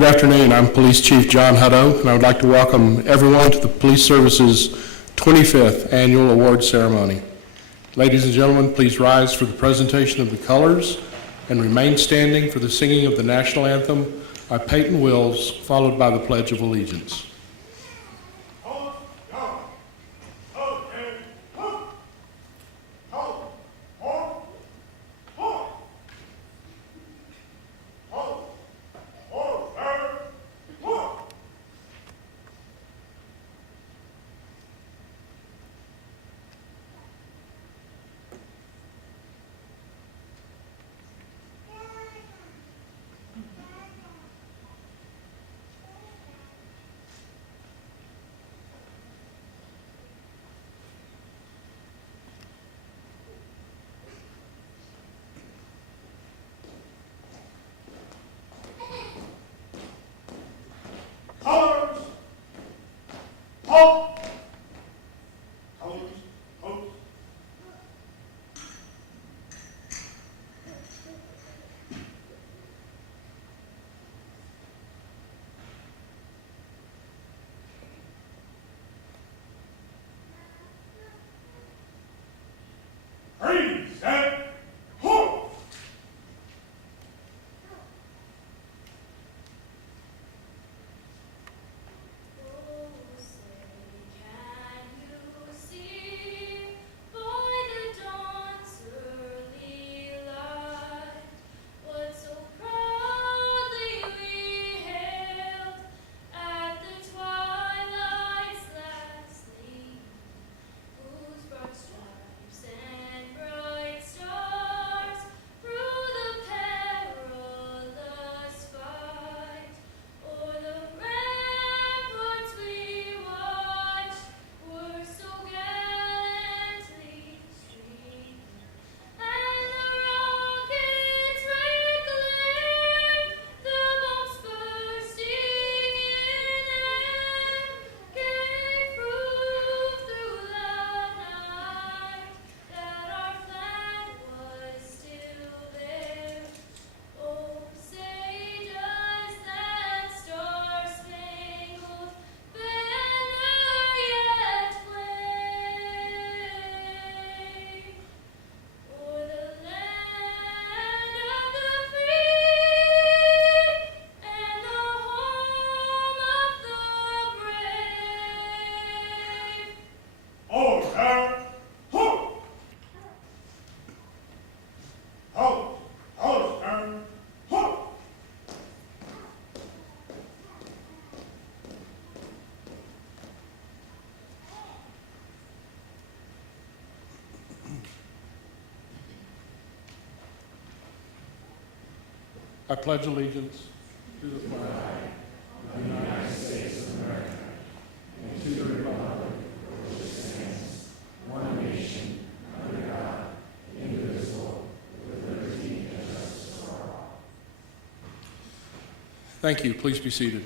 Good afternoon. I'm Police Chief John Hutto, and I would like to welcome everyone to the Police Service's 25th Annual Award Ceremony. Ladies and gentlemen, please rise for the presentation of the colors and remain standing for the singing of the national anthem by Peyton Wills, followed by the Pledge of Allegiance. I pledge allegiance to the flag of the United States of America and to the republic for which it stands, one nation, under God, indivisible, with liberty and justice for all. Thank you. Please be seated.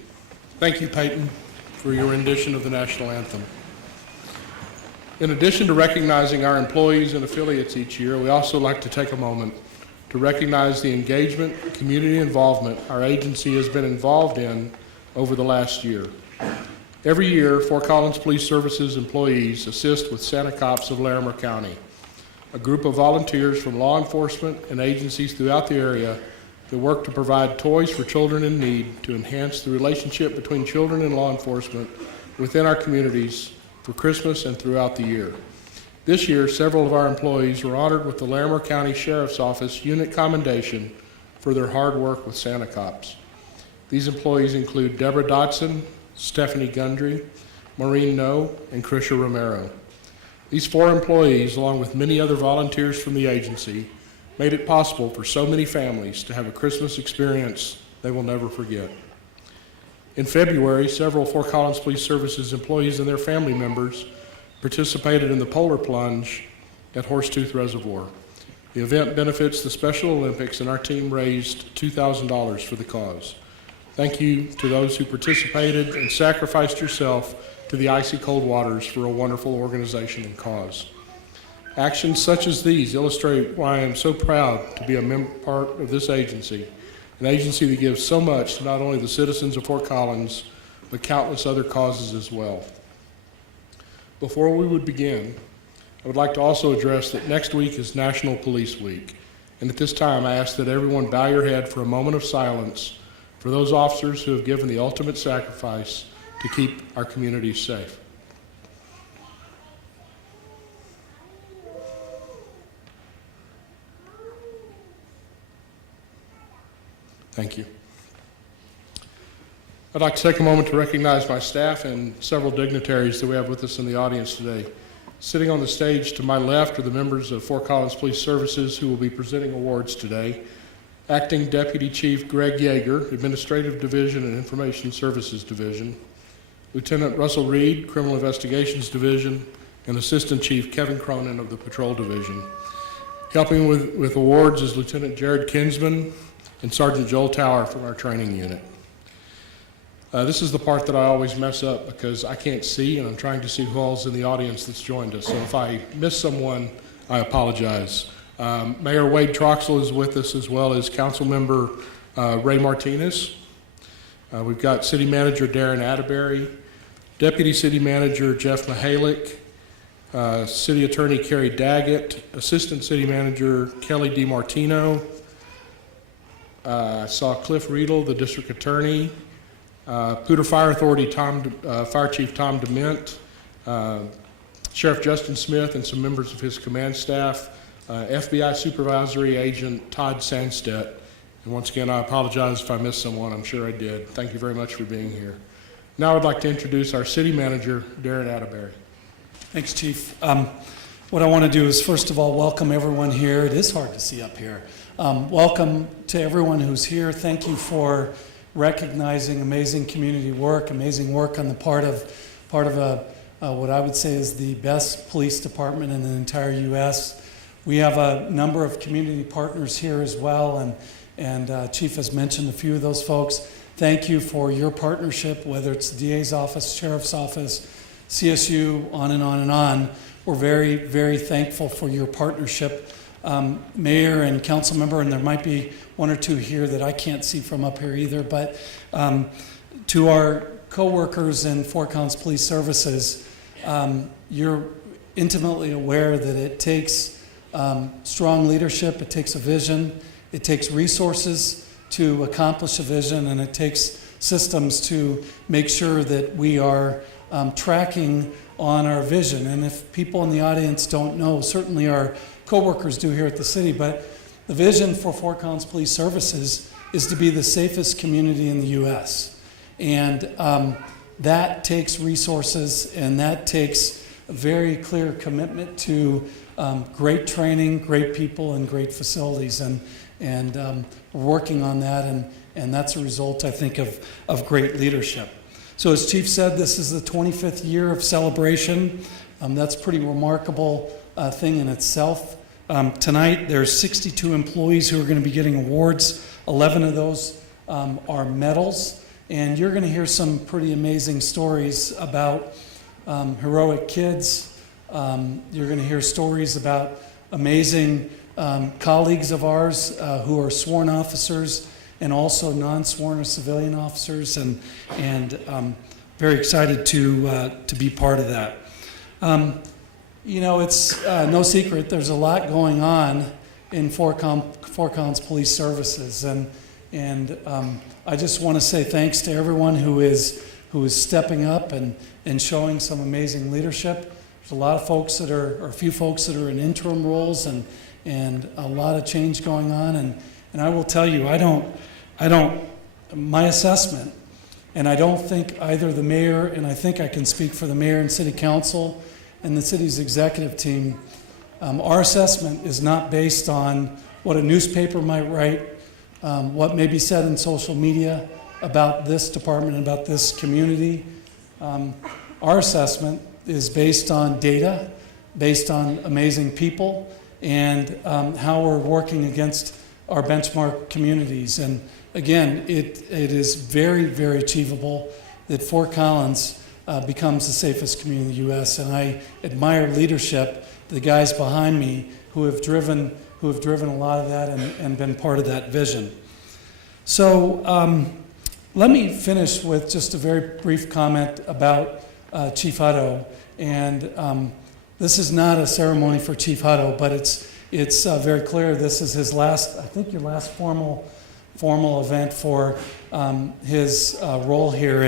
Thank you, Peyton, for your rendition of the national anthem. In addition to recognizing our employees and affiliates each year, we also like to take a moment to recognize the engagement, community involvement our agency has been involved in over the last year. Every year, Fort Collins Police Services employees assist with Santa Cops of Larimer County, a group of volunteers from law enforcement and agencies throughout the area that work to provide toys for children in need to enhance the relationship between children and law enforcement within our communities for Christmas and throughout the year. This year, several of our employees were honored with the Larimer County Sheriff's Office Unit Commendation for their hard work with Santa Cops. These employees include Deborah Dotson, Stephanie Gundry, Maureen No, and Krisha Romero. These 4 employees, along with many other volunteers from the agency, made it possible for so many families to have a Christmas experience they will never forget. In February, several Fort Collins Police Services employees and their family members participated in the polar plunge at Horsetooth Reservoir. The event benefits the Special Olympics, and our team raised $2,000 for the cause. Thank you to those who participated and sacrificed yourself to the icy cold waters for a wonderful organization and cause. Actions such as these illustrate why I am so proud to be a part of this agency, and an agency that gives so much to not only the citizens of Fort Collins, but countless other causes as well. Before we would begin, I would like to also address that next week is National Police Week, and at this time I ask that everyone bow your head for a moment of silence for those officers who have given the ultimate sacrifice to keep our communities safe. Thank you. I'd like to take a moment to recognize my staff and several dignitaries that we have with us in the audience today. Sitting on the stage to my left are the members of Fort Collins Police Services who will be presenting awards today. Acting Deputy Chief Greg Yeager, Administrative Division and Information Services Division. Lieutenant Russell Reed, Criminal Investigations Division, and Assistant Chief Kevin Cronin of the Patrol Division. Helping with awards is Lieutenant Jared Kinsman and Sergeant Joel Tower from our training unit. This is the part that I always mess up because I can't see and I'm trying to see who all's in the audience that's joined us. So if I miss someone, I apologize. Mayor Wade Troxel is with us, as well as Council Member Ray Martinez. We've got City Manager Darren Atterbury, Deputy City Manager Jeff Mihalik, City Attorney Carrie Daggett, Assistant City Manager Kelly DiMartino. I saw Cliff Riedel, the District Attorney, Poudre Fire Authority Fire Chief Tom DeMint, Sheriff Justin Smith and some members of his command staff, FBI Supervisory Agent Todd Sandstedt. And once again, I apologize if I missed someone. I'm sure I did. Thank you very much for being here. Now I'd like to introduce our City Manager, Darren Atterbury. Thanks, Chief. What I want to do is, first of all, welcome everyone here. It is hard to see up here. Welcome to everyone who's here. Thank you for recognizing amazing community work, amazing work on the part of what I would say is the best police department in the entire U.S. We have a number of community partners here as well, and Chief has mentioned a few of those folks. Thank you for your partnership, whether it's the DA's office, Sheriff's office, CSU, on and on and on. We're very, very thankful for your partnership. Mayor and council member, and there might be one or two here that I can't see from up here either, but to our co-workers in Fort Collins Police Services, you're intimately aware that it takes strong leadership, it takes a vision, it takes resources to accomplish a vision, and it takes systems to make sure that we are tracking on our vision. And if people in the audience don't know, certainly our co-workers do here at the city, but the vision for Fort Collins Police Services is to be the safest community in the U.S. And that takes resources, and that takes a very clear commitment to great training, great people, and great facilities. And we're working on that, and that's a result, I think, of great leadership. So as Chief said, this is the 25th year of celebration. That's a pretty remarkable thing in itself. Tonight, there's 62 employees who are going to be getting awards. 11 of those are medals. And you're going to hear some pretty amazing stories about heroic kids. You're going to hear stories about amazing colleagues of ours who are sworn officers and also non-sworn or civilian officers, and very excited to be part of that. You know, it's no secret there's a lot going on in Fort Collins Police Services, and I just want to say thanks to everyone who is stepping up and showing some amazing leadership. There's a lot of folks that are, or a few folks that are in interim roles, and a lot of change going on. And I will tell you, my assessment, and I don't think either the mayor, and I think I can speak for the mayor and city council and the city's executive team, our assessment is not based on what a newspaper might write, what may be said in social media about this department and about this community. Our assessment is based on data, based on amazing people, and how we're working against our benchmark communities. And again, it is very, very achievable that Fort Collins becomes the safest community in the U.S. And I admire leadership, the guys behind me who have driven a lot of that and been part of that vision. So let me finish with just a very brief comment about Chief Hutto. And this is not a ceremony for Chief Hutto, but it's very clear this is his last, I think your last formal event for his role here.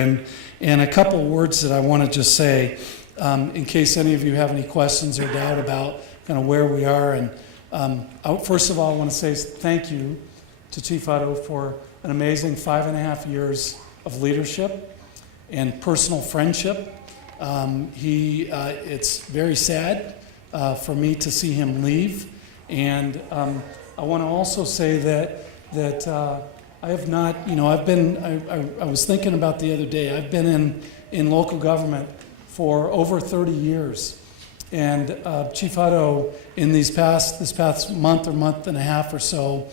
And a couple words that I want to just say in case any of you have any questions or doubt about kind of where we are. And first of all, I want to say thank you to Chief Hutto for an amazing 5.5 years of leadership and personal friendship. It's very sad for me to see him leave. And I want to also say that I have not, I was thinking about the other day, I've been in local government for over 30 years. And Chief Hutto, in this past month or month and a half or so,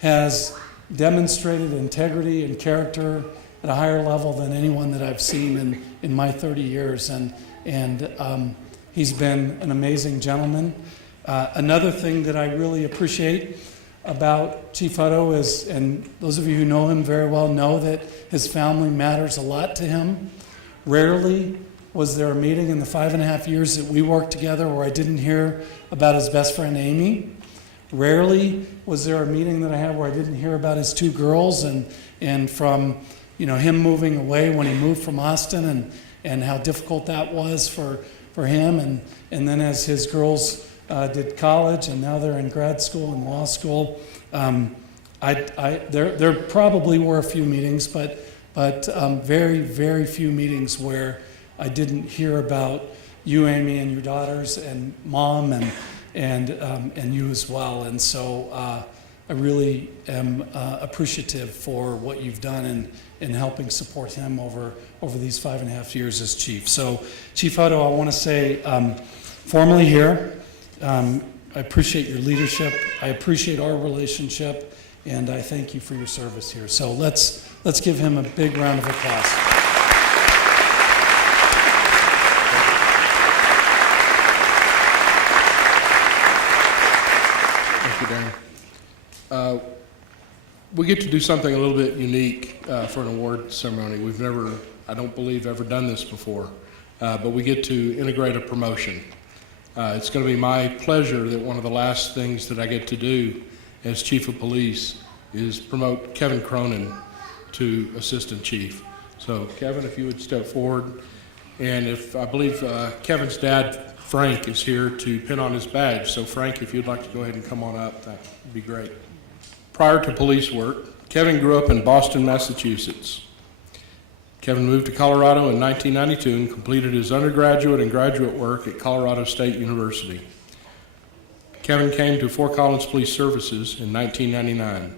has demonstrated integrity and character at a higher level than anyone that I've seen in my 30 years. And he's been an amazing gentleman. Another thing that I really appreciate about Chief Hutto is, and those of you who know him very well know that his family matters a lot to him. Rarely was there a meeting in the 5.5 years that we worked together where I didn't hear about his best friend Amy. Rarely was there a meeting that I had where I didn't hear about his 2 girls and from him moving away when he moved from Austin and how difficult that was for him. And then as his girls did college and now they're in grad school and law school, there probably were a few meetings, but very, very few meetings where I didn't hear about you, Amy, and your daughters, and Mom, and you as well. And so I really am appreciative for what you've done in helping support him over these 5.5 years as chief. So, Chief Hutto, I want to say formally here, I appreciate your leadership. I appreciate our relationship, and I thank you for your service here. So let's give him a big round of applause. We get to do something a little bit unique for an award ceremony. We've never, I don't believe, ever done this before, but we get to integrate a promotion. It's going to be my pleasure that one of the last things that I get to do as Chief of Police is promote Kevin Cronin to Assistant Chief. So Kevin, if you would step forward, and if I believe Kevin's dad, Frank, is here to pin on his badge. So Frank, if you'd like to go ahead and come on up, that would be great. Prior to police work, Kevin grew up in Boston, Massachusetts. Kevin moved to Colorado in 1992 and completed his undergraduate and graduate work at Colorado State University. Kevin came to Fort Collins Police Services in 1999.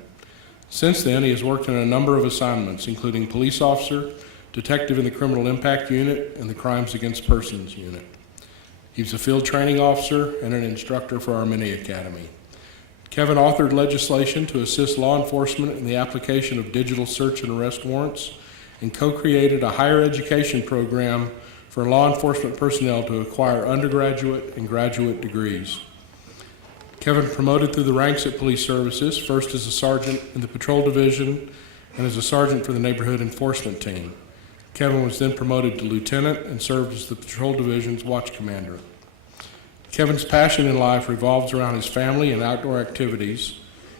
Since then, he has worked in a number of assignments, including police officer, detective in the Criminal Impact Unit, and the Crimes Against Persons Unit. He's a field training officer and an instructor for our Mini Academy. Kevin authored legislation to assist law enforcement in the application of digital search and arrest warrants and co-created a higher education program for law enforcement personnel to acquire undergraduate and graduate degrees. Kevin promoted through the ranks at police services, first as a sergeant in the patrol division and as a sergeant for the neighborhood enforcement team. Kevin was then promoted to lieutenant and served as the patrol division's watch commander. Kevin's passion in life revolves around his family and outdoor activities.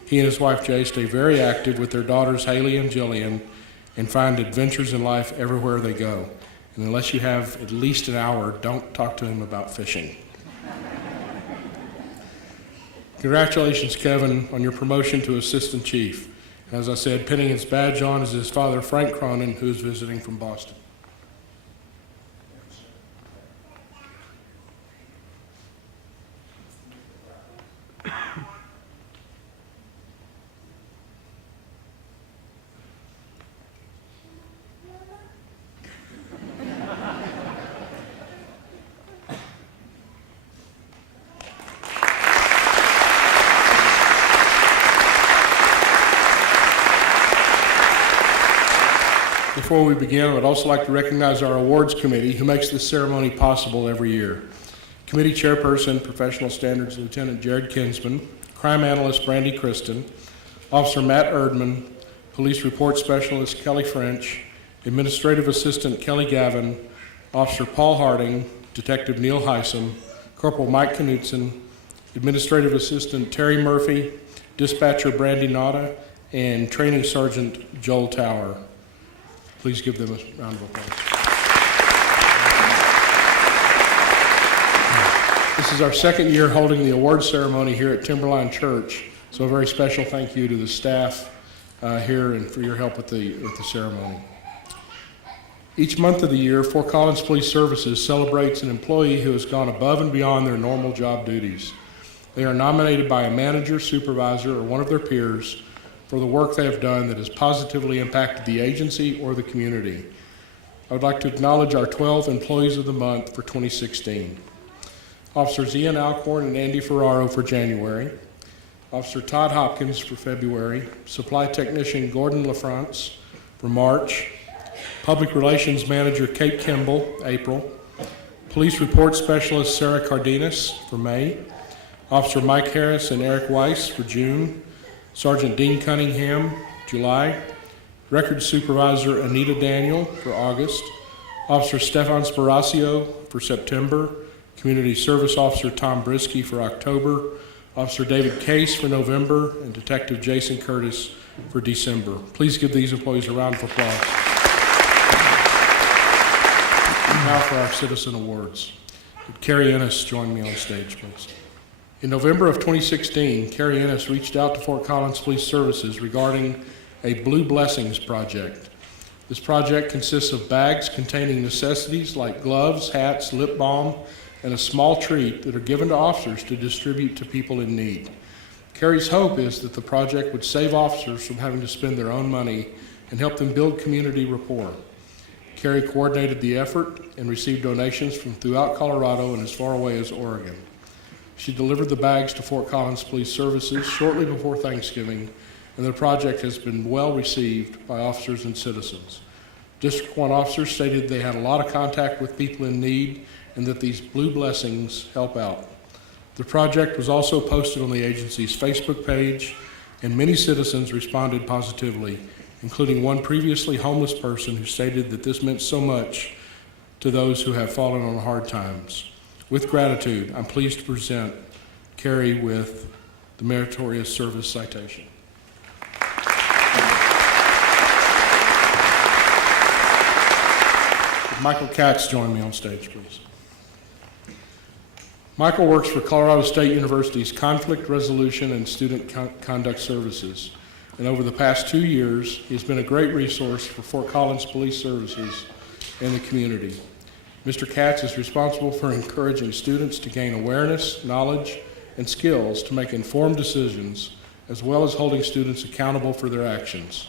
He and his wife Jay stay very active with their daughters Haley and Jillian and find adventures in life everywhere they go. And unless you have at least an hour, don't talk to him about fishing. Congratulations, Kevin, on your promotion to Assistant Chief. As I said, pinning his badge on is his father, Frank Cronin, who is visiting from Boston. Before we begin, I would also like to recognize our awards committee who makes this ceremony possible every year. Committee chairperson, Professional Standards Lieutenant Jared Kinsman, crime analyst Brandy Kristen, Officer Matt Erdman, Police Report Specialist Kelly French, Administrative Assistant Kelly Gavin, Officer Paul Harding, Detective Neil Heisem, Corporal Mike Knutson, Administrative Assistant Terry Murphy, Dispatcher Brandy Nada, and Training Sergeant Joel Tower. Please give them a round of applause. This is our second year holding the award ceremony here at Timberline Church, so a very special thank you to the staff here and for your help with the ceremony. Each month of the year, Fort Collins Police Services celebrates an employee who has gone above and beyond their normal job duties. They are nominated by a manager, supervisor, or one of their peers for the work they have done that has positively impacted the agency or the community. I would like to acknowledge our 12 Employees of the Month for 2016. Officers Ian Alcorn and Andy Ferraro for January, Officer Todd Hopkins for February, Supply Technician Gordon LaFrance for March, Public Relations Manager Kate Kimball, April, Police Report Specialist Sarah Cardenas for May, Officer Mike Harris and Eric Weiss for June, Sergeant Dean Cunningham, July, Records Supervisor Anita Daniel for August, Officer Stefan Sparacio for September, Community Service Officer Tom Brisky for October, Officer David Case for November, and Detective Jason Curtis for December. Please give these employees a round of applause. Now for our citizen awards. Would Carrie Ennis join me on stage, please? In November of 2016, Carrie Ennis reached out to Fort Collins Police Services regarding a Blue Blessings project. This project consists of bags containing necessities like gloves, hats, lip balm, and a small treat that are given to officers to distribute to people in need. Carrie's hope is that the project would save officers from having to spend their own money and help them build community rapport. Carrie coordinated the effort and received donations from throughout Colorado and as far away as Oregon. She delivered the bags to Fort Collins Police Services shortly before Thanksgiving, and the project has been well received by officers and citizens. District 1 officers stated they had a lot of contact with people in need and that these Blue Blessings help out. The project was also posted on the agency's Facebook page, and many citizens responded positively, including one previously homeless person who stated that this meant so much to those who have fallen on hard times. With gratitude, I'm pleased to present Carrie with the Meritorious Service Citation. Michael Katz, join me on stage, please. Michael works for Colorado State University's Conflict Resolution and Student Conduct Services, and over the past 2 years, he's been a great resource for Fort Collins Police Services and the community. Mr. Katz is responsible for encouraging students to gain awareness, knowledge, and skills to make informed decisions, as well as holding students accountable for their actions.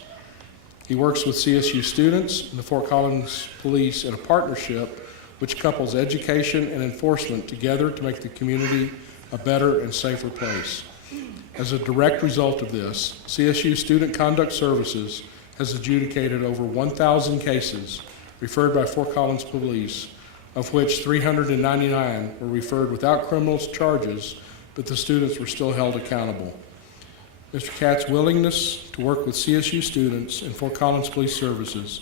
He works with CSU students and the Fort Collins Police in a partnership which couples education and enforcement together to make the community a better and safer place. As a direct result of this, CSU Student Conduct Services has adjudicated over 1,000 cases referred by Fort Collins Police, of which 399 were referred without criminal charges, but the students were still held accountable. Mr. Katz's willingness to work with CSU students and Fort Collins Police Services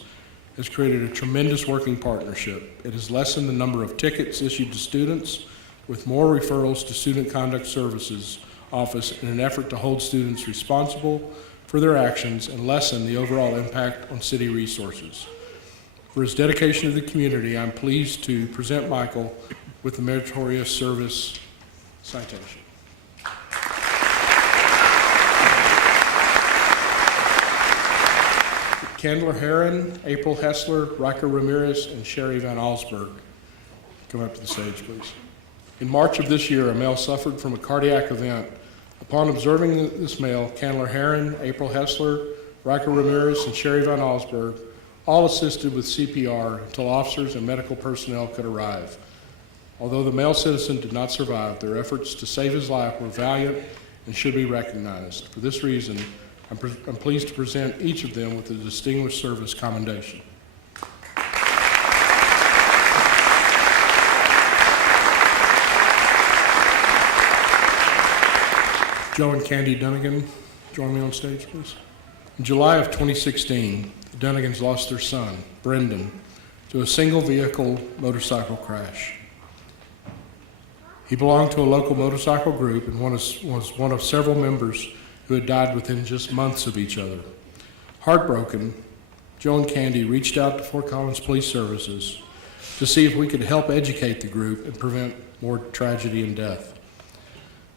has created a tremendous working partnership. It has lessened the number of tickets issued to students, with more referrals to Student Conduct Services Office in an effort to hold students responsible for their actions and lessen the overall impact on city resources. For his dedication to the community, I'm pleased to present Michael with the Meritorious Service Citation. Candler Herron, April Hessler, Riker Ramirez, and Sherry Van Allsburg. Come up to the stage, please. In March of this year, a male suffered from a cardiac event. Upon observing this male, Candler Herron, April Hessler, Riker Ramirez, and Sherry Van Allsburg all assisted with CPR until officers and medical personnel could arrive. Although the male citizen did not survive, their efforts to save his life were valiant and should be recognized. For this reason, I'm pleased to present each of them with the Distinguished Service Commendation. Joe and Candy Dunnigan, join me on stage, please. In July of 2016, the Dunnigans lost their son, Brendan, to a single-vehicle motorcycle crash. He belonged to a local motorcycle group and was one of several members who had died within just months of each other. Heartbroken, Joe and Candy reached out to Fort Collins Police Services to see if we could help educate the group and prevent more tragedy and death.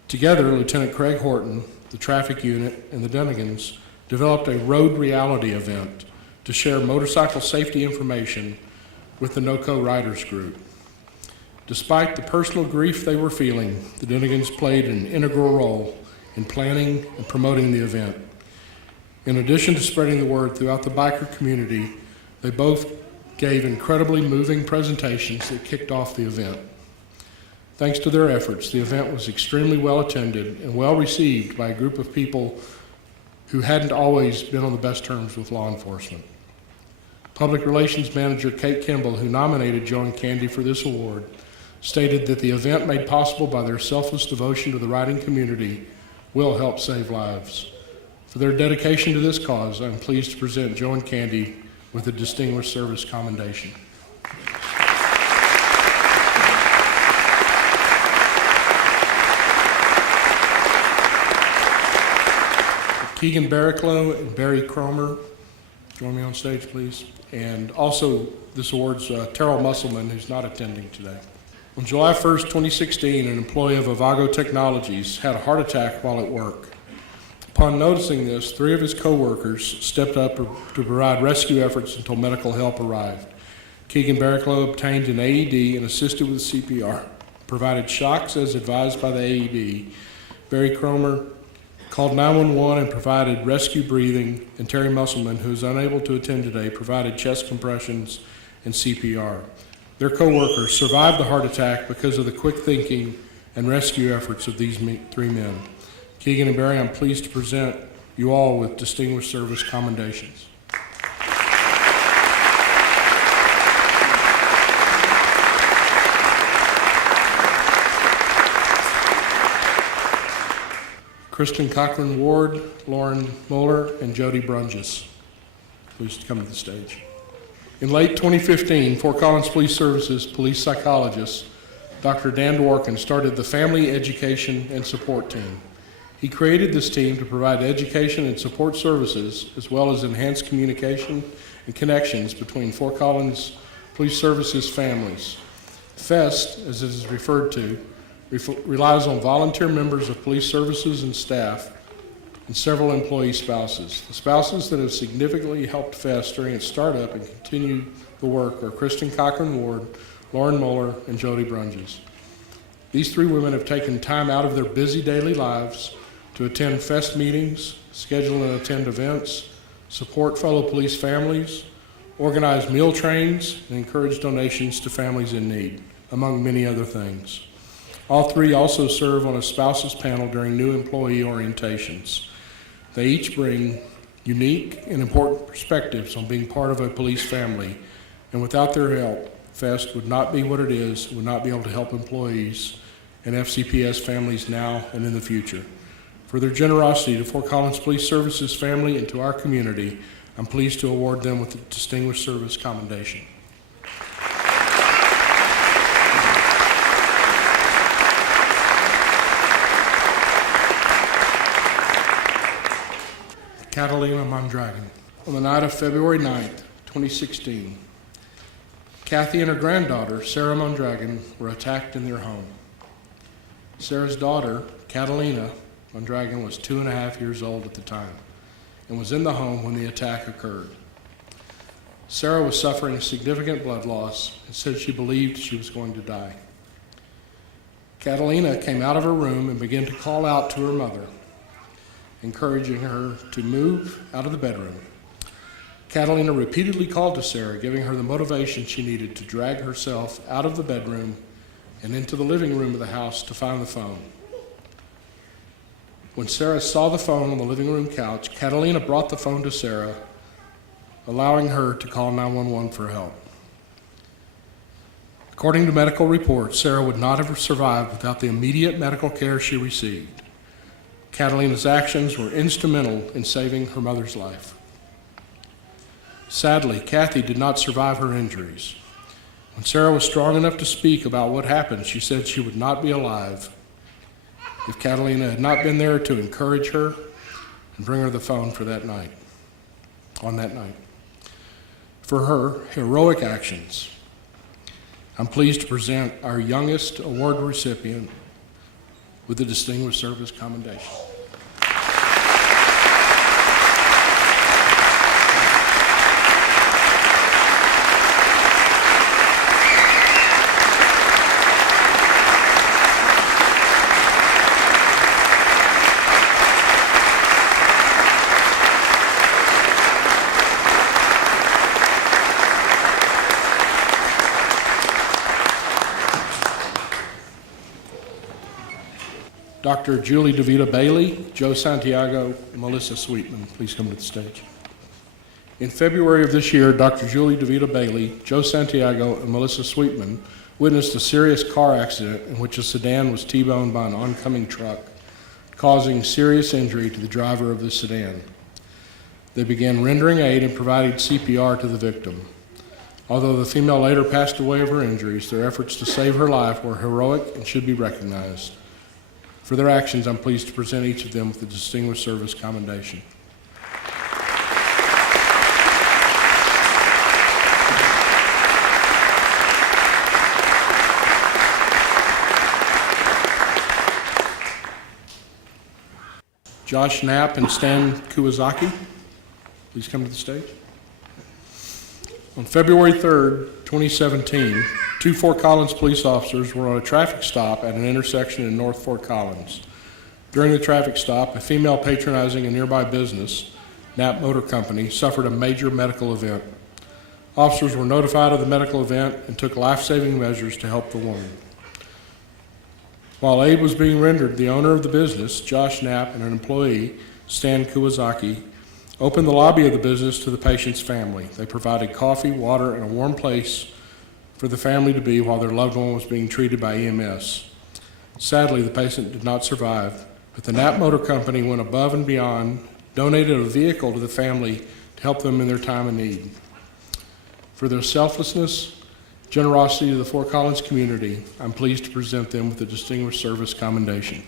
Together, Lieutenant Craig Horton, the traffic unit, and the Dunnigans developed a road reality event to share motorcycle safety information with the NOCO Riders Group. Despite the personal grief they were feeling, the Dunnigans played an integral role in planning and promoting the event. In addition to spreading the word throughout the biker community, they both gave incredibly moving presentations that kicked off the event. Thanks to their efforts, the event was extremely well attended and well received by a group of people who hadn't always been on the best terms with law enforcement. Public Relations Manager Kate Kimball, who nominated Joe and Candy for this award, stated that the event made possible by their selfless devotion to the riding community will help save lives. For their dedication to this cause, I'm pleased to present Joe and Candy with a Distinguished Service Commendation. Keegan Barraclough and Barry Cromer, join me on stage, please. And also, this award's Terrell Musselman, who's not attending today. On July 1st, 2016, an employee of Avago Technologies had a heart attack while at work. Upon noticing this, 3 of his co-workers stepped up to provide rescue efforts until medical help arrived. Keegan Barraclough obtained an AED and assisted with CPR, provided shocks as advised by the AED. Barry Cromer called 911 and provided rescue breathing, and Terry Musselman, who is unable to attend today, provided chest compressions and CPR. Their co-workers survived the heart attack because of the quick thinking and rescue efforts of these 3 men. Keegan and Barry, I'm pleased to present you all with Distinguished Service Commendations. Kristen Cochran Ward, Lauren Moeller, and Jody Brunges. Please come to the stage. In late 2015, Fort Collins Police Services police psychologist, Dr. Dan Dworkin, started the Family Education and Support Team. He created this team to provide education and support services, as well as enhance communication and connections between Fort Collins Police Services families. FEST, as it is referred to, relies on volunteer members of police services and staff and several employee spouses. The spouses that have significantly helped FEST during its startup and continue the work are Kristen Cochran Ward, Lauren Moeller, and Jody Brunges. These 3 women have taken time out of their busy daily lives to attend FEST meetings, schedule and attend events, support fellow police families, organize meal trains, and encourage donations to families in need, among many other things. All 3 also serve on a spouses panel during new employee orientations. They each bring unique and important perspectives on being part of a police family, and without their help, FEST would not be what it is, would not be able to help employees and FCPS families now and in the future. For their generosity to Fort Collins Police Services family and to our community, I'm pleased to award them with the Distinguished Service Commendation. Catalina Mondragon. On the night of February 9th, 2016, Kathy and her granddaughter, Sarah Mondragon, were attacked in their home. Sarah's daughter, Catalina Mondragon, was 2.5 years old at the time and was in the home when the attack occurred. Sarah was suffering significant blood loss and said she believed she was going to die. Catalina came out of her room and began to call out to her mother, encouraging her to move out of the bedroom. Catalina repeatedly called to Sarah, giving her the motivation she needed to drag herself out of the bedroom and into the living room of the house to find the phone. When Sarah saw the phone on the living room couch, Catalina brought the phone to Sarah, allowing her to call 911 for help. According to medical reports, Sarah would not have survived without the immediate medical care she received. Catalina's actions were instrumental in saving her mother's life. Sadly, Kathy did not survive her injuries. When Sarah was strong enough to speak about what happened, she said she would not be alive if Catalina had not been there to encourage her and bring her the phone for that night, on that night. For her heroic actions, I'm pleased to present our youngest award recipient with the Distinguished Service Commendation. Dr. Julie DeVita Bailey, Joe Santiago, and Melissa Sweetman, please come to the stage. In February of this year, Dr. Julie DeVita Bailey, Joe Santiago, and Melissa Sweetman witnessed a serious car accident in which a sedan was T-boned by an oncoming truck, causing serious injury to the driver of the sedan. They began rendering aid and provided CPR to the victim. Although the female later passed away of her injuries, their efforts to save her life were heroic and should be recognized. For their actions, I'm pleased to present each of them with the Distinguished Service Commendation. Josh Knapp and Stan Kuwasaki, please come to the stage. On February 3rd, 2017, two Fort Collins police officers were on a traffic stop at an intersection in North Fort Collins. During the traffic stop, a female patronizing a nearby business, Knapp Motor Company, suffered a major medical event. Officers were notified of the medical event and took life-saving measures to help the woman. While aid was being rendered, the owner of the business, Josh Knapp, and an employee, Stan Kuwasaki, opened the lobby of the business to the patient's family. They provided coffee, water, and a warm place for the family to be while their loved one was being treated by EMS. Sadly, the patient did not survive, but the Knapp Motor Company went above and beyond, donated a vehicle to the family to help them in their time of need. For their selflessness, generosity to the Fort Collins community, I'm pleased to present them with the Distinguished Service Commendation.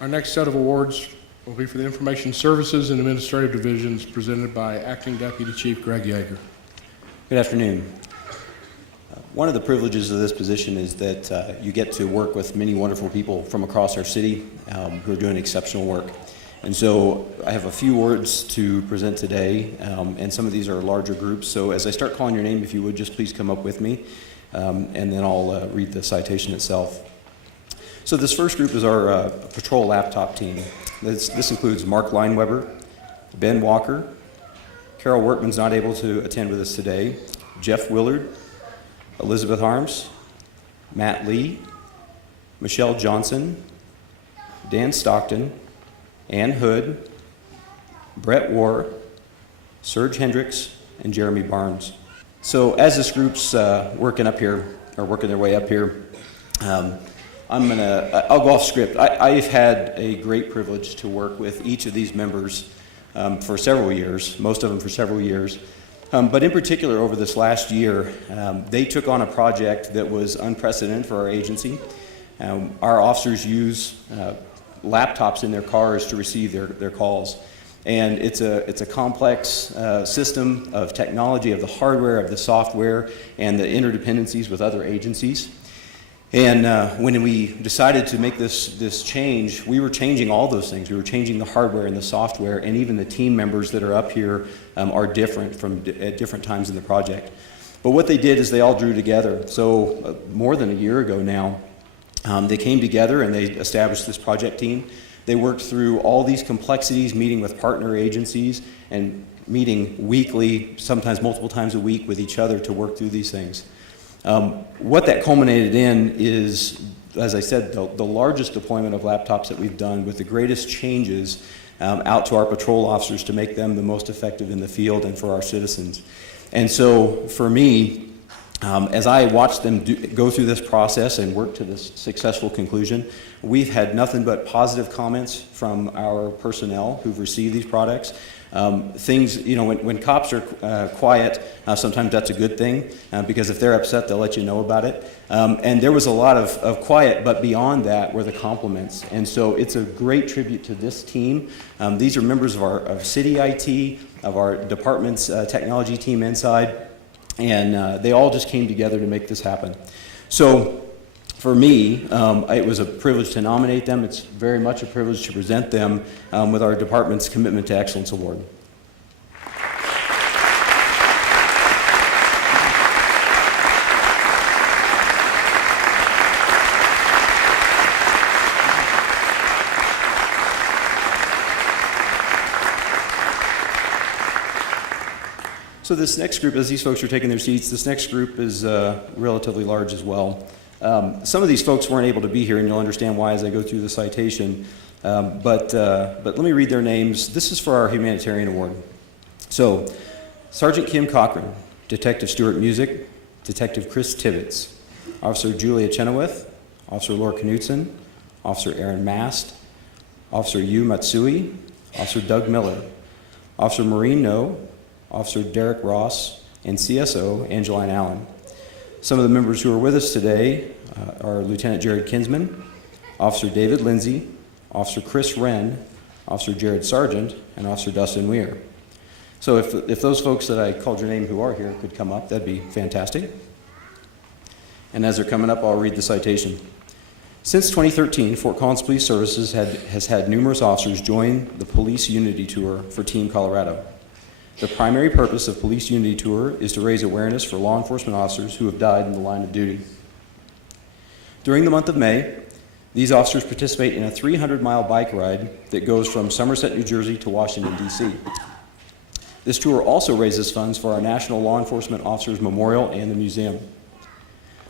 Our next set of awards will be for the Information Services and Administrative Divisions, presented by Acting Deputy Chief Greg Yeager. Good afternoon. One of the privileges of this position is that you get to work with many wonderful people from across our city who are doing exceptional work. And so I have a few words to present today, and some of these are larger groups. So as I start calling your name, if you would just please come up with me, and then I'll read the citation itself. So this first group is our patrol laptop team. This includes Mark Lineweber, Ben Walker, Carol Workman's not able to attend with us today, Jeff Willard, Elizabeth Arms, Matt Lee, Michelle Johnson, Dan Stockton, Ann Hood, Brett Warr, Serge Hendricks, and Jeremy Barnes. So as this group's working their way up here, I'll go off script. I've had a great privilege to work with each of these members for several years, most of them for several years. But in particular, over this last year, they took on a project that was unprecedented for our agency. Our officers use laptops in their cars to receive their calls. And it's a complex system of technology, of the hardware, of the software, and the interdependencies with other agencies. And when we decided to make this change, we were changing all those things. We were changing the hardware and the software, and even the team members that are up here are different at different times in the project. But what they did is they all drew together. So more than a year ago now, they came together and they established this project team. They worked through all these complexities, meeting with partner agencies and meeting weekly, sometimes multiple times a week with each other to work through these things. What that culminated in is, as I said, the largest deployment of laptops that we've done with the greatest changes out to our patrol officers to make them the most effective in the field and for our citizens. And so for me, as I watched them go through this process and work to this successful conclusion, we've had nothing but positive comments from our personnel who've received these products. Things, you know, when cops are quiet, sometimes that's a good thing, because if they're upset, they'll let you know about it. And there was a lot of quiet, but beyond that were the compliments. And so it's a great tribute to this team. These are members of city IT, of our department's technology team inside, and they all just came together to make this happen. So for me, it was a privilege to nominate them. It's very much a privilege to present them with our department's Commitment to Excellence Award. So this next group, as these folks are taking their seats, this next group is relatively large as well. Some of these folks weren't able to be here, and you'll understand why as I go through the citation. But let me read their names. This is for our Humanitarian Award. So, Sergeant Kim Cochran, Detective Stuart Music, Detective Chris Tibbetts, Officer Julia Chenoweth, Officer Laura Knutson, Officer Aaron Mast, Officer Yu Matsui, Officer Doug Miller, Officer Maureen No, Officer Derek Ross, and CSO Angeline Allen. Some of the members who are with us today are Lieutenant Jared Kinsman, Officer David Lindsay, Officer Chris Wren, Officer Jared Sargent, and Officer Dustin Weir. So if those folks that I called your name who are here could come up, that'd be fantastic. And as they're coming up, I'll read the citation. Since 2013, Fort Collins Police Services has had numerous officers join the Police Unity Tour for Team Colorado. The primary purpose of Police Unity Tour is to raise awareness for law enforcement officers who have died in the line of duty. During the month of May, these officers participate in a 300-mile bike ride that goes from Somerset, New Jersey to Washington, D.C. This tour also raises funds for our National Law Enforcement Officers Memorial and the museum.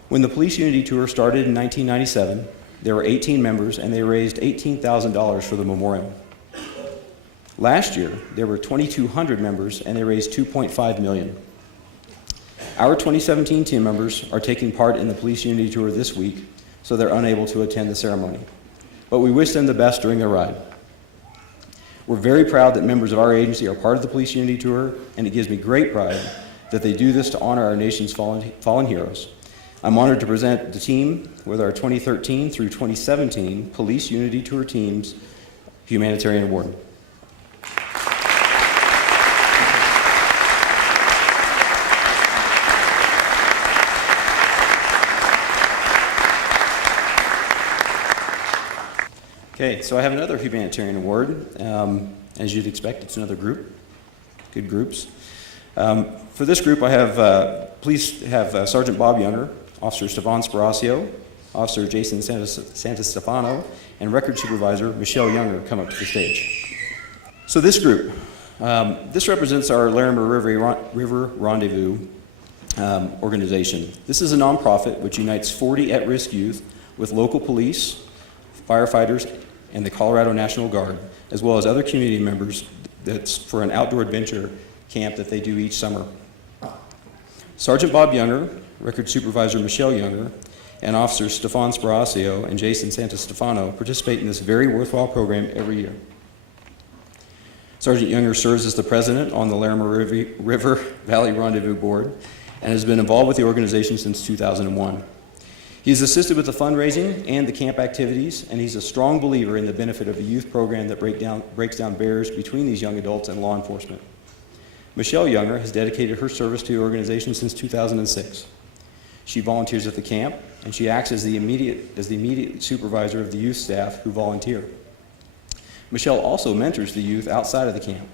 When the Police Unity Tour started in 1997, there were 18 members, and they raised $18,000 for the memorial. Last year, there were 2,200 members, and they raised $2.5 million. Our 2017 team members are taking part in the Police Unity Tour this week, so they're unable to attend the ceremony. But we wish them the best during their ride. We're very proud that members of our agency are part of the Police Unity Tour, and it gives me great pride that they do this to honor our nation's fallen heroes. I'm honored to present the team with our 2013 through 2017 Police Unity Tour Team's Humanitarian Award. Okay, so I have another Humanitarian Award. As you'd expect, it's another group, good groups. For this group, I have, please have Sergeant Bob Younger, Officer Stefan Sparacio, Officer Jason Santastefano, and Record Supervisor Michelle Younger come up to the stage. So this group, this represents our Larimer River Rendezvous organization. This is a nonprofit which unites 40 at-risk youth with local police, firefighters, and the Colorado National Guard, as well as other community members. That's for an outdoor adventure camp that they do each summer. Sergeant Bob Younger, Record Supervisor Michelle Younger, and Officers Stefan Sparacio and Jason Santastefano participate in this very worthwhile program every year. Sergeant Younger serves as the president on the Larimer River Valley Rendezvous Board and has been involved with the organization since 2001. He's assisted with the fundraising and the camp activities, and he's a strong believer in the benefit of a youth program that breaks down barriers between these young adults and law enforcement. Michelle Younger has dedicated her service to the organization since 2006. She volunteers at the camp, and she acts as the immediate supervisor of the youth staff who volunteer. Michelle also mentors the youth outside of the camp.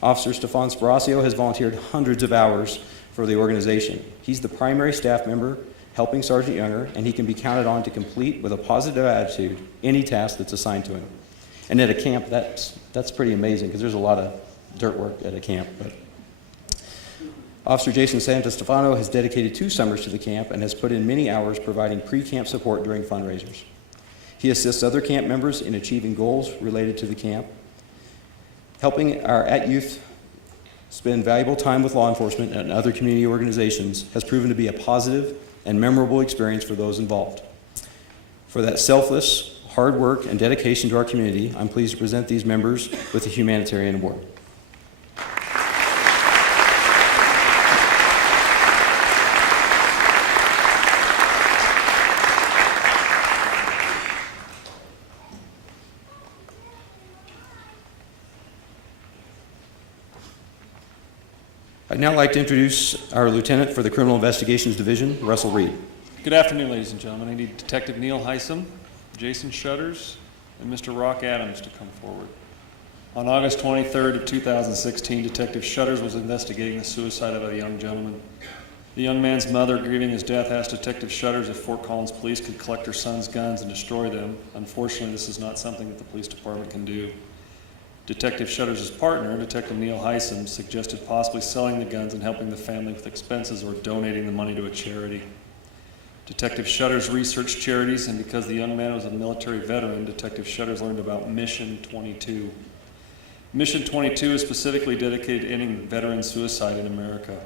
Officer Stefan Sparacio has volunteered hundreds of hours for the organization. He's the primary staff member helping Sergeant Younger, and he can be counted on to complete with a positive attitude any task that's assigned to him. And at a camp, that's pretty amazing, because there's a lot of dirt work at a camp. But Officer Jason Santastefano has dedicated 2 summers to the camp and has put in many hours providing pre-camp support during fundraisers. He assists other camp members in achieving goals related to the camp. Helping our at-youth spend valuable time with law enforcement and other community organizations has proven to be a positive and memorable experience for those involved. For that selfless, hard work, and dedication to our community, I'm pleased to present these members with the Humanitarian Award. I'd now like to introduce our Lieutenant for the Criminal Investigations Division, Russell Reed. Good afternoon, ladies and gentlemen. I need Detective Neil Heisem, Jason Shutters, and Mr. Rock Adams to come forward. On August 23rd of 2016, Detective Shutters was investigating the suicide of a young gentleman. The young man's mother, grieving his death, asked Detective Shutters if Fort Collins police could collect her son's guns and destroy them. Unfortunately, this is not something that the police department can do. Detective Shutters' partner, Detective Neil Heisem, suggested possibly selling the guns and helping the family with expenses or donating the money to a charity. Detective Shutters researched charities, and because the young man was a military veteran, Detective Shutters learned about Mission 22. Mission 22 is specifically dedicated to ending veteran suicide in America.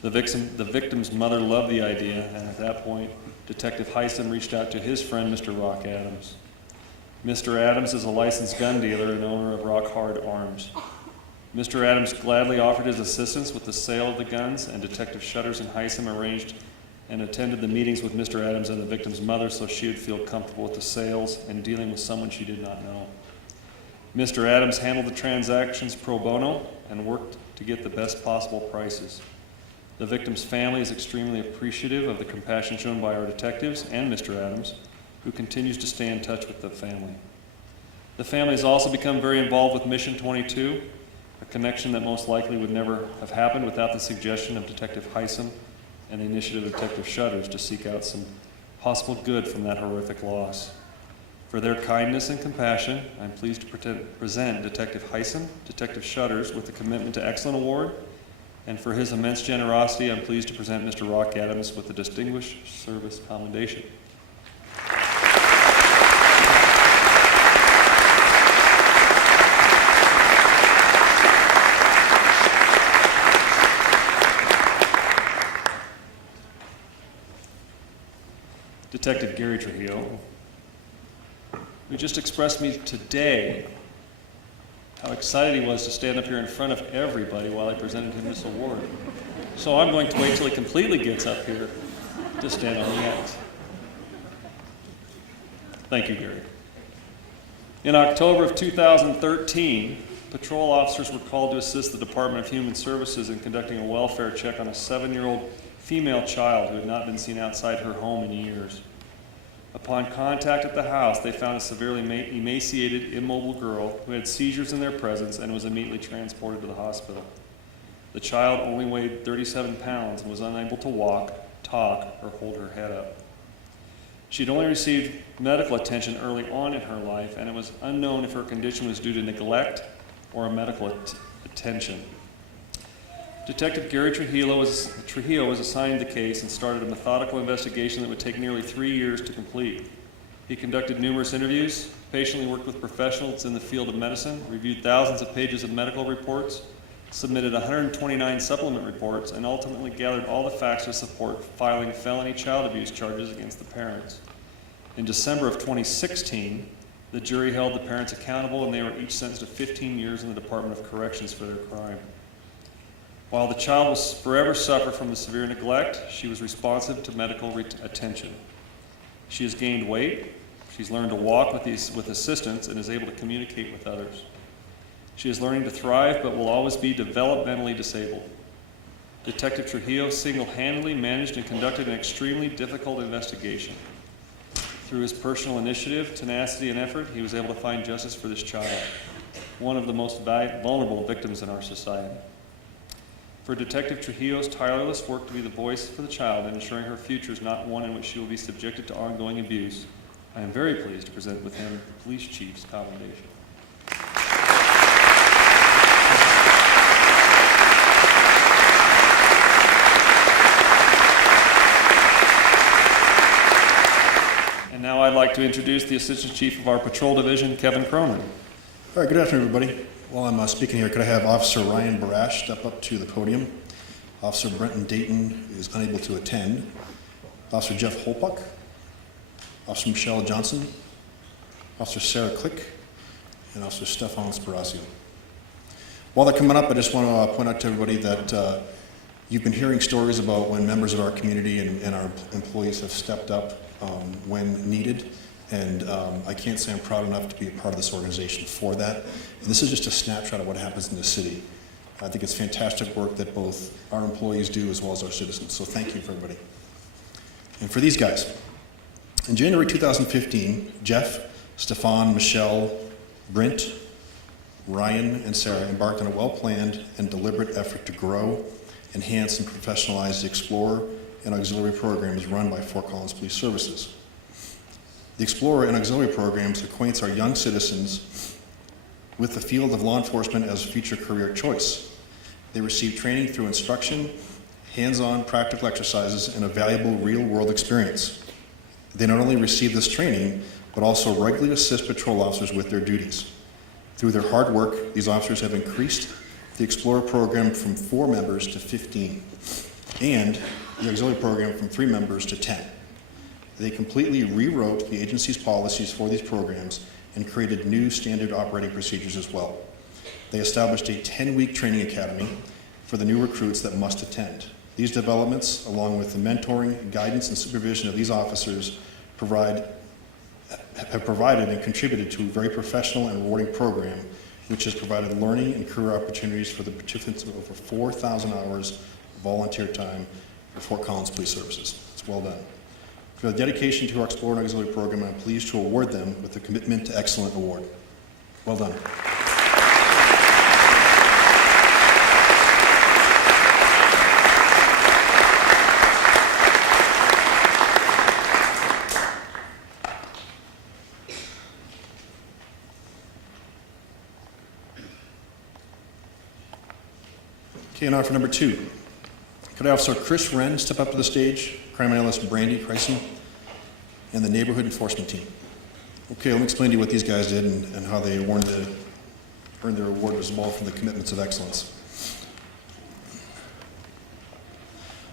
The victim's mother loved the idea, and at that point, Detective Heisem reached out to his friend, Mr. Rock Adams. Mr. Adams is a licensed gun dealer and owner of Rock Hard Arms. Mr. Adams gladly offered his assistance with the sale of the guns, and Detective Shutters and Heisem arranged and attended the meetings with Mr. Adams and the victim's mother so she would feel comfortable with the sales and dealing with someone she did not know. Mr. Adams handled the transactions pro bono and worked to get the best possible prices. The victim's family is extremely appreciative of the compassion shown by our detectives and Mr. Adams, who continues to stay in touch with the family. The family has also become very involved with Mission 22, a connection that most likely would never have happened without the suggestion of Detective Heisem and the initiative of Detective Shutters to seek out some possible good from that horrific loss. For their kindness and compassion, I'm pleased to present Detective Heisem, Detective Shutters with the Commitment to Excellence Award, and for his immense generosity, I'm pleased to present Mr. Rock Adams with the Distinguished Service Commendation. Detective Gary Trujillo, who just expressed me today how excited he was to stand up here in front of everybody while I presented him this award. So I'm going to wait till he completely gets up here to stand on the end. Thank you, Gary. In October of 2013, patrol officers were called to assist the Department of Human Services in conducting a welfare check on a 7-year-old female child who had not been seen outside her home in years. Upon contact at the house, they found a severely emaciated, immobile girl who had seizures in their presence and was immediately transported to the hospital. The child only weighed 37 pounds and was unable to walk, talk, or hold her head up. She had only received medical attention early on in her life, and it was unknown if her condition was due to neglect or a medical attention. Detective Gary Trujillo was assigned the case and started a methodical investigation that would take nearly 3 years to complete. He conducted numerous interviews, patiently worked with professionals in the field of medicine, reviewed thousands of pages of medical reports, submitted 129 supplement reports, and ultimately gathered all the facts to support filing felony child abuse charges against the parents. In December of 2016, the jury held the parents accountable, and they were each sentenced to 15 years in the Department of Corrections for their crime. While the child will forever suffer from the severe neglect, she was responsive to medical attention. She has gained weight, she's learned to walk with assistance, and is able to communicate with others. She is learning to thrive, but will always be developmentally disabled. Detective Trujillo single-handedly managed and conducted an extremely difficult investigation. Through his personal initiative, tenacity, and effort, he was able to find justice for this child, one of the most vulnerable victims in our society. For Detective Trujillo's tireless work to be the voice for the child and ensuring her future is not one in which she will be subjected to ongoing abuse, I am very pleased to present with him the Police Chief's Commendation. And now I'd like to introduce the Assistant Chief of our Patrol Division, Kevin Cronin. All right, good afternoon, everybody. While I'm speaking here, could I have Officer Ryan Barash step up to the podium? Officer Brenton Dayton is unable to attend. Officer Jeff Holpuck, Officer Michelle Johnson, Officer Sarah Click, and Officer Stefan Sparacio. While they're coming up, I just want to point out to everybody that you've been hearing stories about when members of our community and our employees have stepped up when needed. And I can't say I'm proud enough to be a part of this organization for that. And this is just a snapshot of what happens in the city. I think it's fantastic work that both our employees do as well as our citizens. So thank you for everybody. And for these guys, in January 2015, Jeff, Stefan, Michelle, Brent, Ryan, and Sarah embarked on a well-planned and deliberate effort to grow, enhance, and professionalize the Explorer and auxiliary programs run by Fort Collins Police Services. The Explorer and auxiliary programs acquaints our young citizens with the field of law enforcement as a future career choice. They receive training through instruction, hands-on practical exercises, and a valuable real-world experience. They not only receive this training, but also regularly assist patrol officers with their duties. Through their hard work, these officers have increased the Explorer program from 4 members to 15, and the auxiliary program from 3 members to 10. They completely rewrote the agency's policies for these programs and created new standard operating procedures as well. They established a 10-week training academy for the new recruits that must attend. These developments, along with the mentoring, guidance, and supervision of these officers, have provided and contributed to a very professional and rewarding program, which has provided learning and career opportunities for the participants of over 4,000 hours of volunteer time for Fort Collins Police Services. It's well done. For the dedication to our Explorer and Auxiliary program, I'm pleased to award them with the Commitment to Excellence Award. Well done. Okay, now for number 2. Could I have Officer Chris Wren step up to the stage, crime analyst Brandy Creison, and the neighborhood enforcement team. Okay, let me explain to you what these guys did and how they earned their award as well for the commitments of excellence.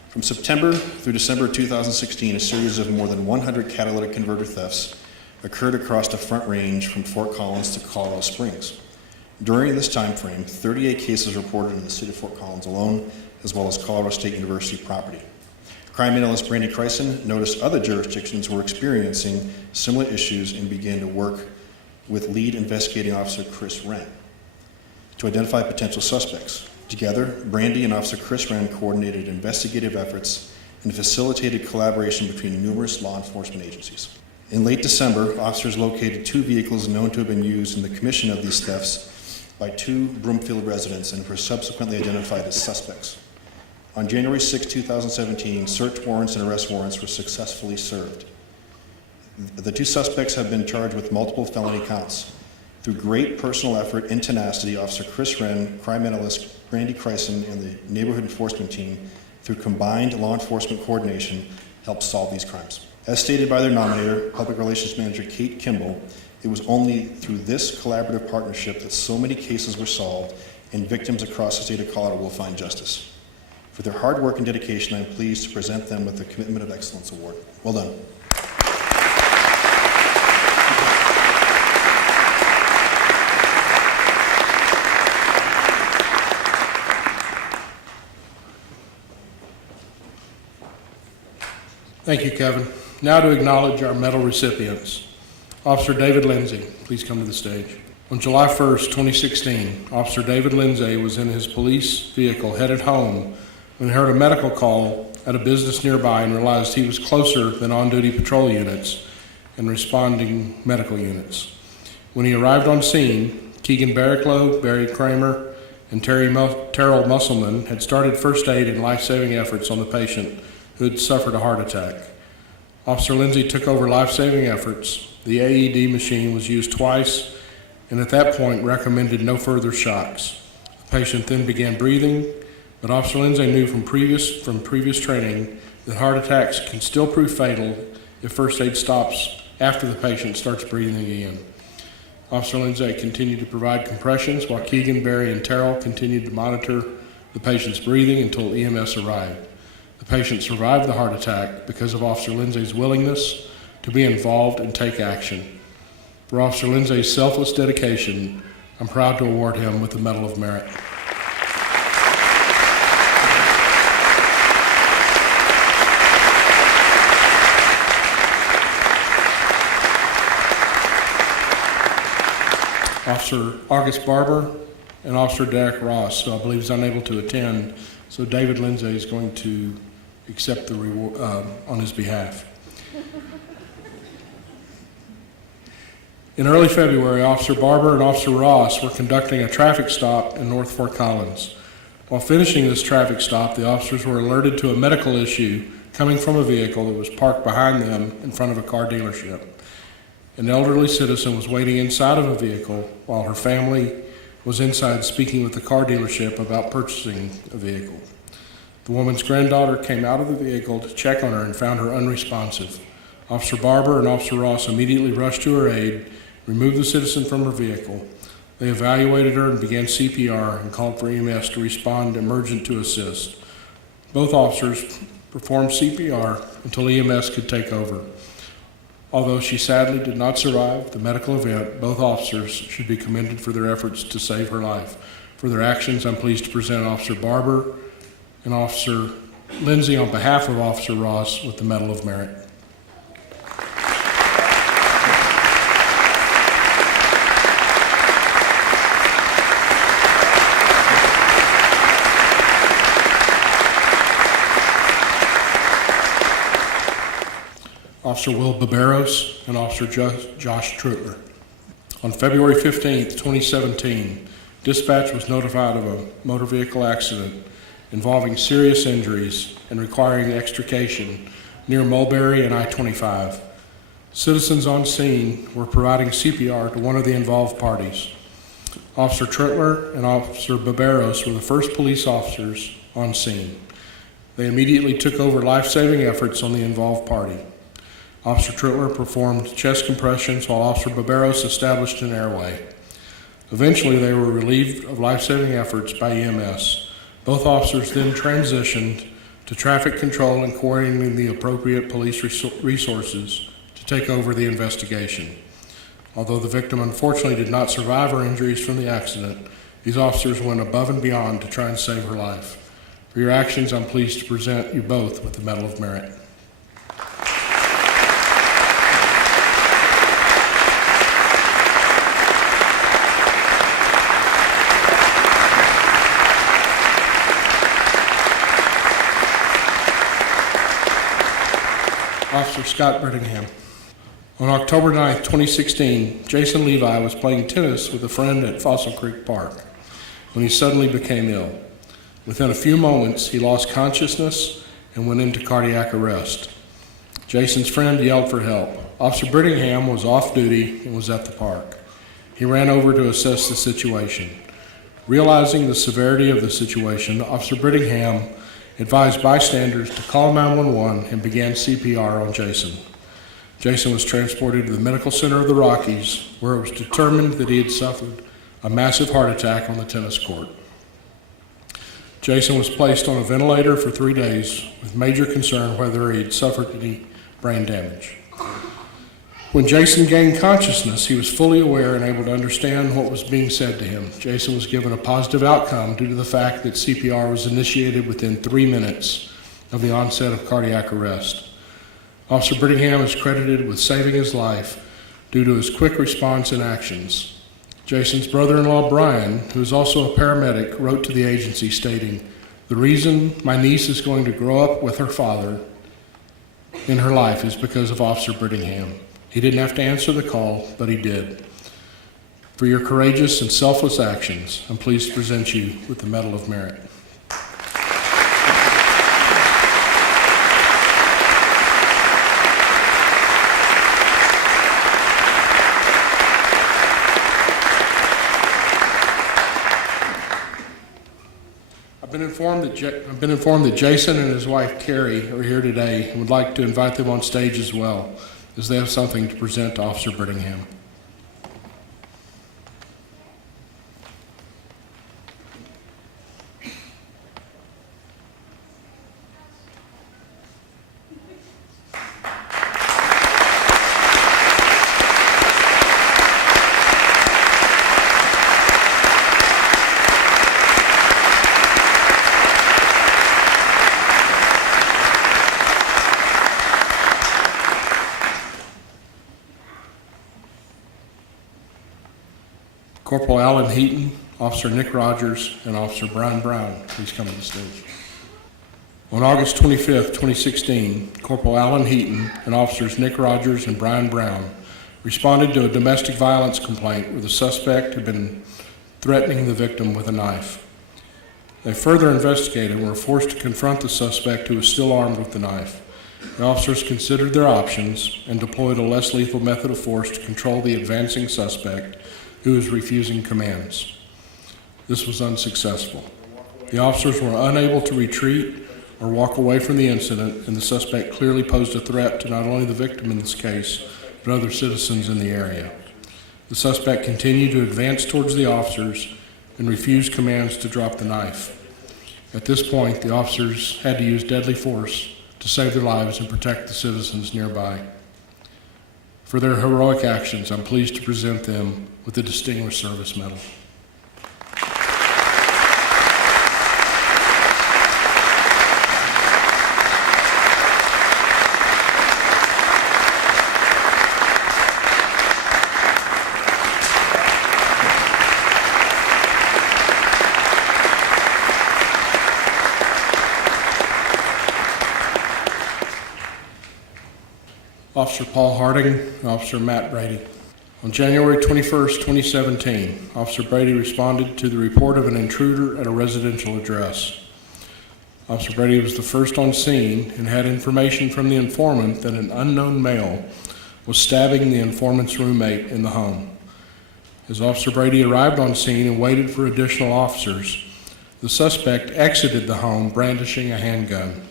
From September through December 2016, a series of more than 100 catalytic converter thefts occurred across the Front Range from Fort Collins to Colorado Springs. During this time frame, 38 cases reported in the city of Fort Collins alone, as well as Colorado State University property. Crime analyst Brandy Creison noticed other jurisdictions were experiencing similar issues and began to work with lead investigating officer Chris Wren to identify potential suspects. Together, Brandy and Officer Chris Wren coordinated investigative efforts and facilitated collaboration between numerous law enforcement agencies. In late December, officers located 2 vehicles known to have been used in the commission of these thefts by 2 Broomfield residents and were subsequently identified as suspects. On January 6, 2017, search warrants and arrest warrants were successfully served. The 2 suspects have been charged with multiple felony counts. Through great personal effort and tenacity, Officer Chris Wren, crime analyst Brandy Creison, and the neighborhood enforcement team, through combined law enforcement coordination, helped solve these crimes. As stated by their nominator, Public Relations Manager Kate Kimball, it was only through this collaborative partnership that so many cases were solved and victims across the state of Colorado will find justice. For their hard work and dedication, I am pleased to present them with the Commitment of Excellence Award. Well done. Thank you, Kevin. Now to acknowledge our medal recipients. Officer David Lindsay, please come to the stage. On July 1st, 2016, Officer David Lindsay was in his police vehicle headed home when he heard a medical call at a business nearby and realized he was closer than on-duty patrol units and responding medical units. When he arrived on scene, Keegan Barraclough, Barry Kramer, and Terrell Musselman had started first aid and life-saving efforts on the patient who had suffered a heart attack. Officer Lindsay took over life-saving efforts. The AED machine was used twice, and at that point recommended no further shocks. The patient then began breathing, but Officer Lindsay knew from previous training that heart attacks can still prove fatal if first aid stops after the patient starts breathing again. Officer Lindsay continued to provide compressions while Keegan, Barry, and Terrell continued to monitor the patient's breathing until EMS arrived. The patient survived the heart attack because of Officer Lindsay's willingness to be involved and take action. For Officer Lindsay's selfless dedication, I'm proud to award him with the Medal of Merit. Officer August Barber and Officer Derek Ross, who I believe is unable to attend, so David Lindsay is going to accept the reward on his behalf. In early February, Officer Barber and Officer Ross were conducting a traffic stop in North Fort Collins. While finishing this traffic stop, the officers were alerted to a medical issue coming from a vehicle that was parked behind them in front of a car dealership. An elderly citizen was waiting inside of a vehicle while her family was inside speaking with the car dealership about purchasing a vehicle. The woman's granddaughter came out of the vehicle to check on her and found her unresponsive. Officer Barber and Officer Ross immediately rushed to her aid, removed the citizen from her vehicle. They evaluated her and began CPR and called for EMS to respond emergent to assist. Both officers performed CPR until EMS could take over. Although she sadly did not survive the medical event, both officers should be commended for their efforts to save her life. For their actions, I'm pleased to present Officer Barber and Officer Lindsay on behalf of Officer Ross with the Medal of Merit. Officer Will Barberos and Officer Josh Trutler. On February 15th, 2017, dispatch was notified of a motor vehicle accident involving serious injuries and requiring extrication near Mulberry and I-25. Citizens on scene were providing CPR to one of the involved parties. Officer Trutler and Officer Barberos were the first police officers on scene. They immediately took over life-saving efforts on the involved party. Officer Trutler performed chest compressions while Officer Barberos established an airway. Eventually, they were relieved of life-saving efforts by EMS. Both officers then transitioned to traffic control and coordinating the appropriate police resources to take over the investigation. Although the victim unfortunately did not survive her injuries from the accident, these officers went above and beyond to try and save her life. For your actions, I'm pleased to present you both with the Medal of Merit. Officer Scott Brittingham. On October 9th, 2016, Jason Levi was playing tennis with a friend at Fossil Creek Park when he suddenly became ill. Within a few moments, he lost consciousness and went into cardiac arrest. Jason's friend yelled for help. Officer Brittingham was off duty and was at the park. He ran over to assess the situation. Realizing the severity of the situation, Officer Brittingham advised bystanders to call 911 and began CPR on Jason. Jason was transported to the Medical Center of the Rockies, where it was determined that he had suffered a massive heart attack on the tennis court. Jason was placed on a ventilator for 3 days with major concern whether he had suffered any brain damage. When Jason gained consciousness, he was fully aware and able to understand what was being said to him. Jason was given a positive outcome due to the fact that CPR was initiated within 3 minutes of the onset of cardiac arrest. Officer Brittingham is credited with saving his life due to his quick response and actions. Jason's brother-in-law, Brian, who is also a paramedic, wrote to the agency stating, "The reason my niece is going to grow up with her father in her life is because of Officer Brittingham. He didn't have to answer the call, but he did. For your courageous and selfless actions, I'm pleased to present you with the Medal of Merit." I've been informed that Jason and his wife Carrie are here today and would like to invite them on stage as well, as they have something to present to Officer Brittingham. Corporal Alan Heaton, Officer Nick Rogers, and Officer Brian Brown, please come to the stage. On August 25th, 2016, Corporal Alan Heaton and Officers Nick Rogers and Brian Brown responded to a domestic violence complaint where the suspect had been threatening the victim with a knife. They further investigated and were forced to confront the suspect, who was still armed with the knife. The officers considered their options and deployed a less lethal method of force to control the advancing suspect, who was refusing commands. This was unsuccessful. The officers were unable to retreat or walk away from the incident, and the suspect clearly posed a threat to not only the victim in this case, but other citizens in the area. The suspect continued to advance towards the officers and refused commands to drop the knife. At this point, the officers had to use deadly force to save their lives and protect the citizens nearby. For their heroic actions, I'm pleased to present them with the Distinguished Service Medal. Officer Paul Harding and Officer Matt Brady. On January 21st, 2017, Officer Brady responded to the report of an intruder at a residential address. Officer Brady was the first on scene and had information from the informant that an unknown male was stabbing the informant's roommate in the home. As Officer Brady arrived on scene and waited for additional officers, the suspect exited the home brandishing a handgun.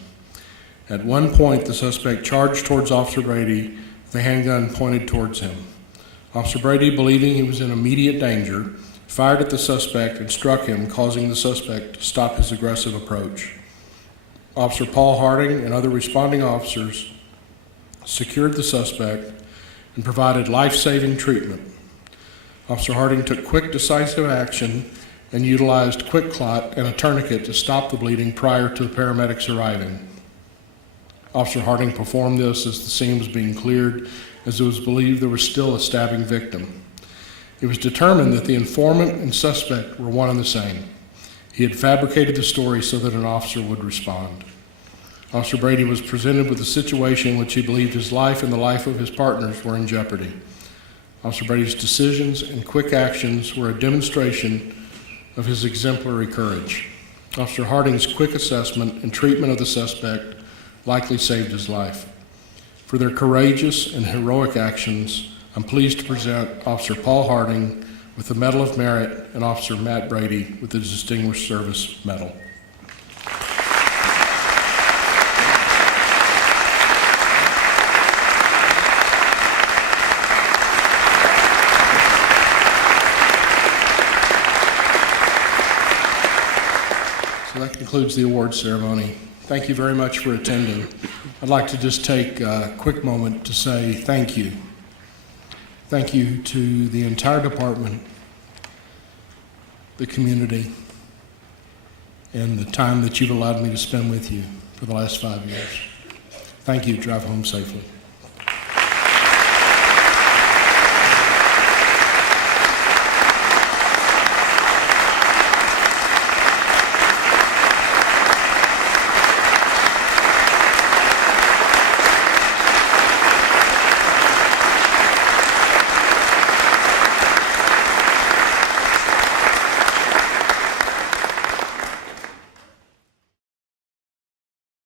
At one point, the suspect charged towards Officer Brady with a handgun pointed towards him. Officer Brady, believing he was in immediate danger, fired at the suspect and struck him, causing the suspect to stop his aggressive approach. Officer Paul Harding and other responding officers secured the suspect and provided life-saving treatment. Officer Harding took quick, decisive action and utilized quick clot and a tourniquet to stop the bleeding prior to the paramedics arriving. Officer Harding performed this as the scene was being cleared, as it was believed there was still a stabbing victim. It was determined that the informant and suspect were one and the same. He had fabricated the story so that an officer would respond. Officer Brady was presented with a situation in which he believed his life and the life of his partners were in jeopardy. Officer Brady's decisions and quick actions were a demonstration of his exemplary courage. Officer Harding's quick assessment and treatment of the suspect likely saved his life. For their courageous and heroic actions, I'm pleased to present Officer Paul Harding with the Medal of Merit and Officer Matt Brady with the Distinguished Service Medal. So that concludes the award ceremony. Thank you very much for attending. I'd like to just take a quick moment to say thank you. Thank you to the entire department, the community, and the time that you've allowed me to spend with you for the last 5 years. Thank you. Drive home safely.